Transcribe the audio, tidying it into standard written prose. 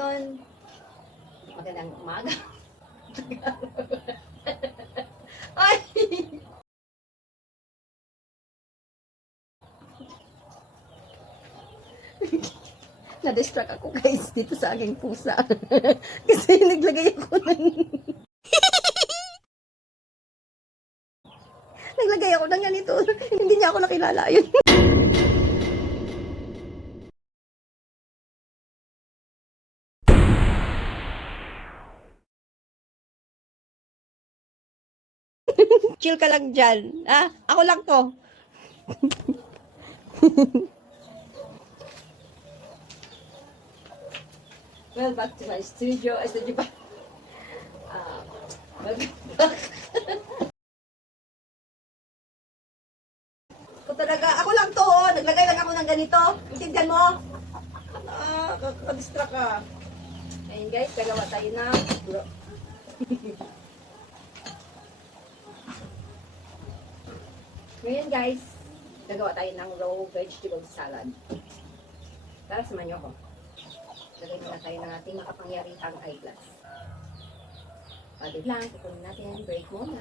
ngayon, magandang umaga. Ay! Na-distract ako guys dito sa aking pusa. Kasi naglagay ako ng ganito. Hindi niya ako nakilala. Ayun. Chill ka lang dyan. Ah, ako lang to. Well, back to my studio. Studio ba? Welcome back. Ako talaga, ako lang to. Oh. Naglagay lang ako ng ganito. Intindihan mo? Kadistract ka. Ayun guys, gagawa tayo ng ngayon guys, gagawa tayo ng raw vegetable salad. Tara, samahan niyo ako. Lagay muna tayo ng ating makapangyarihang eyeglass. Pwede lang, kukunin natin. Break muna.